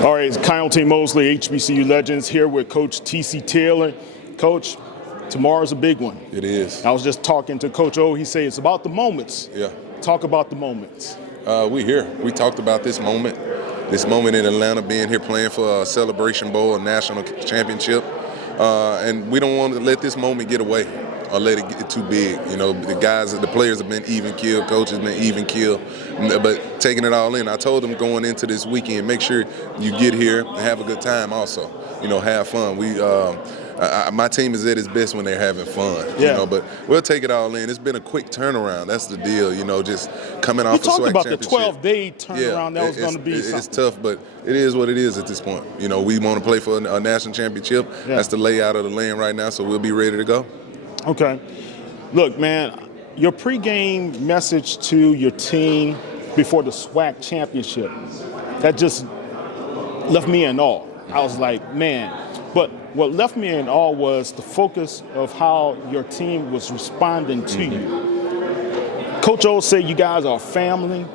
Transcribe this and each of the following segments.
All right, it's Kyle T. Mosley, HBCU Legends, here with Coach T.C. Taylor. Coach, tomorrow's a big one. It is. I was just talking to Coach O. He said it's about the moments. Yeah. Talk about the moments. We here. We talked about this moment in Atlanta, being here playing for a Celebration Bowl, a national championship. And we don't want to let this moment get away or let it get too big. You know, the players have been even killed, coaches have been even killed, but taking it all in. I told them going into this weekend, make sure you get here and have a good time also. You know, have fun. My team is at its best when they're having fun. Yeah. You know, but we'll take it all in. It's been a quick turnaround. That's the deal. You know, just coming off a SWAC championship. You talked about the 12-day turnaround. That was going to be something. It's tough, but it is what it is at this point. You know, we want to play for a national championship. Yeah. That's the layout of the land right now, so we'll be ready to go. Okay. Look, man, your pregame message to your team before the SWAC championship, that just left me in awe. I was like, man. But what left me in awe was the focus of how your team was responding to you. Coach O said you guys are family.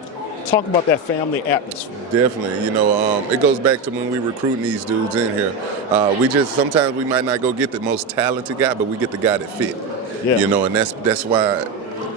Talk about that family atmosphere. Definitely. You know, it goes back to when we recruiting these dudes in here. Sometimes we might not go get the most talented guy, but we get the guy that fit. Yeah. You know, and that's why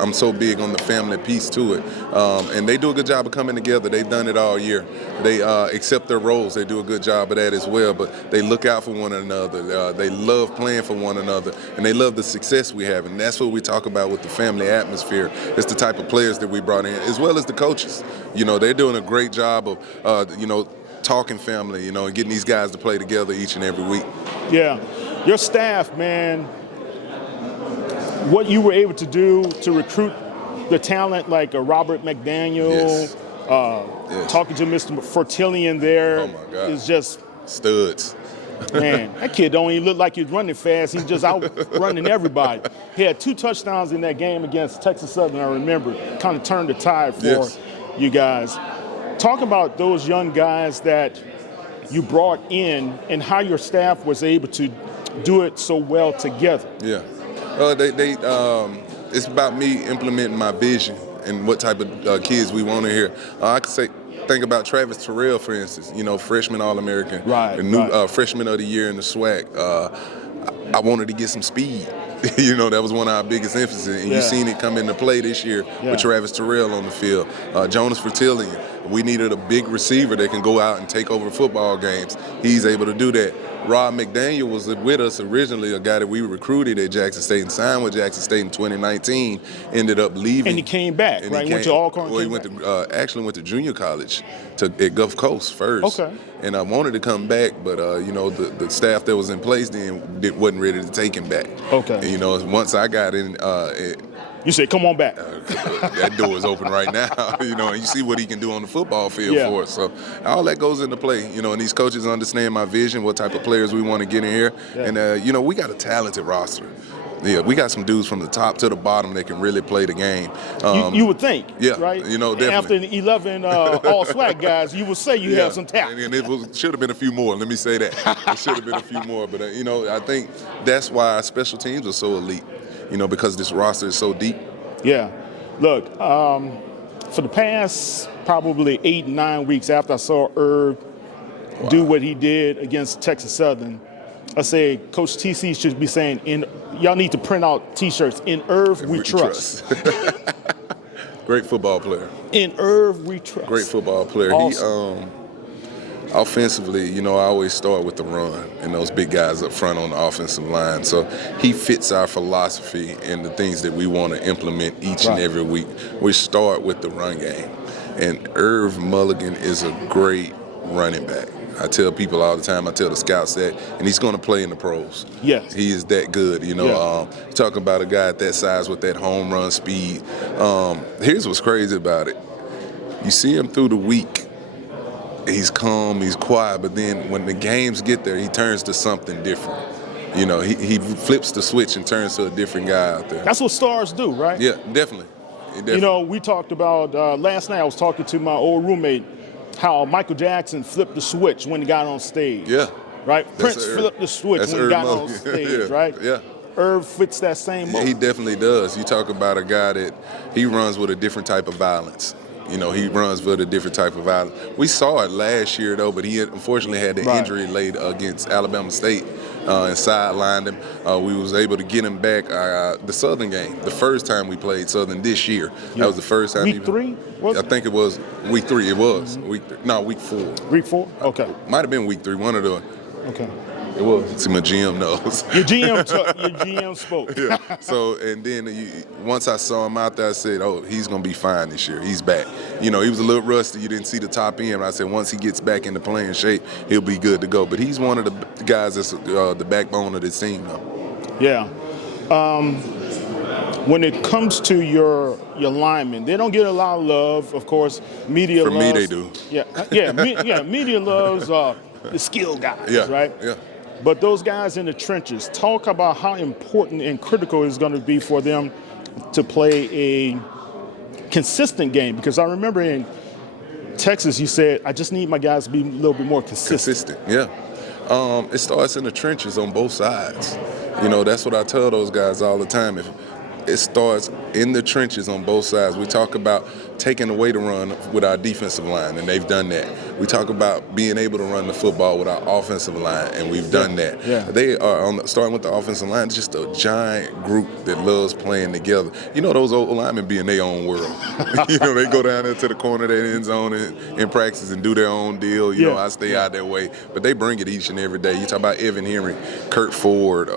I'm so big on the family piece to it. And they do a good job of coming together. They've done it all year. They accept their roles. They do a good job of that as well. But they look out for one another. They love playing for one another. And they love the success we have. And that's what we talk about with the family atmosphere. It's the type of players that we brought in, as well as the coaches. You know, they're doing a great job of, talking family, and getting these guys to play together each and every week. Yeah. Your staff, man, what you were able to do to recruit the talent like Robert McDaniel, yes. Talking to Mr. Fertillion there, oh my God. Is just studs. Man, that kid don't even look like he's running fast. He's just out running everybody. He had 2 touchdowns in that game against Texas Southern, I remember. Kind of turned the tide for you guys. Talk about those young guys that you brought in and how your staff was able to do it so well together. Yeah. It's about me implementing my vision and what type of kids we want to hear. I could think about Travis Terrell, for instance, freshman All-American, right. Freshman of the year in the SWAC. I wanted to get some speed. That was one of our biggest emphasis. And you've seen it come into play this year with Travis Terrell on the field. Jonas Fertillion, we needed a big receiver that can go out and take over football games. He's able to do that. Rob McDaniel was with us originally, a guy that we recruited at Jackson State and signed with Jackson State in 2019, ended up leaving. And he came back, right? He went to Alcorn. Well, he went to junior college at Gulf Coast first. Okay. And I wanted to come back, but, the staff that was in place then wasn't ready to take him back. Okay. And, once I got in, you said, come on back. That door is open right now, and you see what he can do on the football field for us. So all that goes into play, and these coaches understand my vision, what type of players we want to get in here. Yeah. And, we got a talented roster. Yeah, we got some dudes from the top to the bottom that can really play the game. You would think, right? Definitely. After 11 all-SWAC guys, you would say you have some talent. And it should have been a few more, let me say that. It should have been a few more. But, I think that's why our special teams are so elite. Because this roster is so deep. Yeah. Look, for the past probably 8-9 weeks after I saw Irv do what he did against Texas Southern, I say Coach TC should be saying, y'all need to print out T-shirts. In Irv, we trust. Great football player. In Irv, we trust. Great football player. Awesome. Offensively, I always start with the run and those big guys up front on the offensive line. So he fits our philosophy and the things that we want to implement each and every week. We start with the run game. And Irv Mulligan is a great running back. I tell people all the time, I tell the scouts that, and he's going to play in the pros. Yes. He is that good, talking about a guy at that size with that home run speed. Here's what's crazy about it. You see him through the week. He's calm, he's quiet, but then when the games get there, he turns to something different. He flips the switch and turns to a different guy out there. That's what stars do, right? Yeah, definitely. We talked about, last night I was talking to my old roommate, how Michael Jackson flipped the switch when he got on stage. Yeah. Right? Prince flipped the switch when he got on stage, right? Yeah. Irv fits that same mold. He definitely does. You talk about a guy that he runs with a different type of violence. You know, he runs for the different type of violence. We saw it last year, though, but he unfortunately had the injury late against Alabama State and sidelined him. We was able to get him back the Southern game, the first time we played Southern this year. Yeah. That was the first time. Week 3? I think it was week 3. It was. Week 4. Week 4? Okay. Might have been week 3, one of the. Okay. It was. See, my GM knows. Your GM spoke. Yeah. So, and then once I saw him out there, I said, oh, he's going to be fine this year. He's back. You know, he was a little rusty. You didn't see the top end. I said, once he gets back into playing shape, he'll be good to go. But he's one of the guys that's the backbone of this team now. Yeah. When it comes to your linemen, they don't get a lot of love, of course. Media For loves. me, they do. Yeah. Media loves the skilled guys, right? Yeah. But those guys in the trenches, talk about how important and critical it's going to be for them to play a consistent game. Because I remember in Texas, you said, I just need my guys to be a little bit more consistent. Yeah. It starts in the trenches on both sides. You know, that's what I tell those guys all the time. If it starts in the trenches on both sides. We talk about taking away the run with our defensive line, and they've done that. We talk about being able to run the football with our offensive line, and we've done that. Yeah. They are, starting with the offensive line, just a giant group that loves playing together. You know, those old linemen be in their own world. You know, they go down there to the corner of their end zone in practice and do their own deal. You know, I stay out that way. But they bring it each and every day. You talk about Evan Henry, Kurt Ford,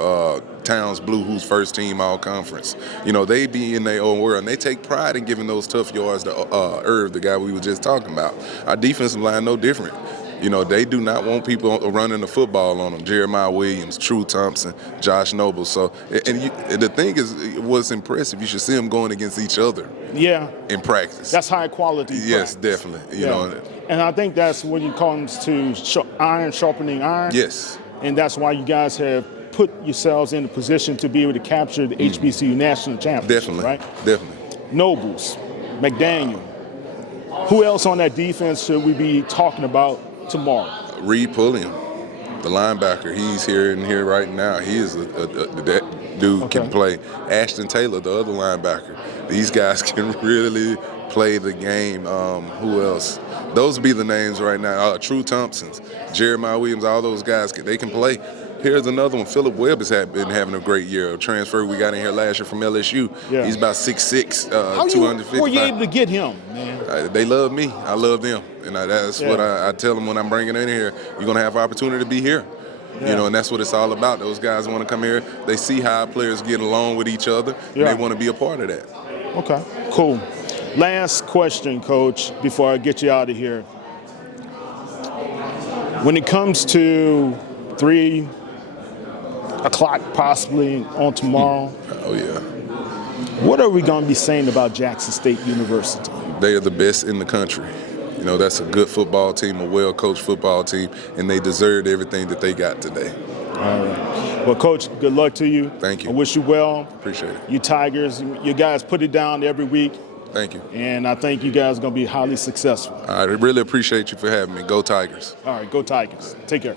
Towns Blue, who's first team all conference. You know, they be in their own world, and they take pride in giving those tough yards to Irv, the guy we were just talking about. Our defensive line, no different. You know, they do not want people running the football on them. Jeremiah Williams, True Thompson, Josh Noble. So, and the thing is, what's impressive, you should see them going against each other. Yeah. In practice. That's high quality Yes, practice. definitely. You know. And I think that's when it comes to iron sharpening iron. Yes. And that's why you guys have put yourselves in a position to be able to capture the HBCU national championship. Definitely. Right? Definitely. Nobles, McDaniel. Who else on that defense should we be talking about tomorrow? Reed Pulliam, the linebacker. He's here right now. He is that dude can play. Ashton Taylor, the other linebacker. These guys can really play the game. Who else? Those be the names right now. True Thompsons, Jeremiah Williams, all those guys, they can play. Here's another one. Philip Webb has been having a great year. A transfer we got in here last year from LSU. Yeah. He's about 6'6", 255. Were you able to get him, man? They love me. I love them. And that's what I tell them when I'm bringing them in here. You're going to have opportunity to be here. You know, and that's what it's all about. Those guys want to come here. They see how players get along with each other, and they want to be a part of that. Okay, cool. Last question, Coach, before I get you out of here. When it comes to 3 o'clock possibly on tomorrow. Oh, yeah. What are we going to be saying about Jackson State University? They are the best in the country. You know, that's a good football team, a well-coached football team, and they deserved everything that they got today. All right. Well, Coach, good luck to you. Thank you. I wish you well. Appreciate it. You Tigers, you guys put it down every week. Thank you. And I think you guys are going to be highly successful. I really appreciate you for having me. Go Tigers. All right, go Tigers. Take care.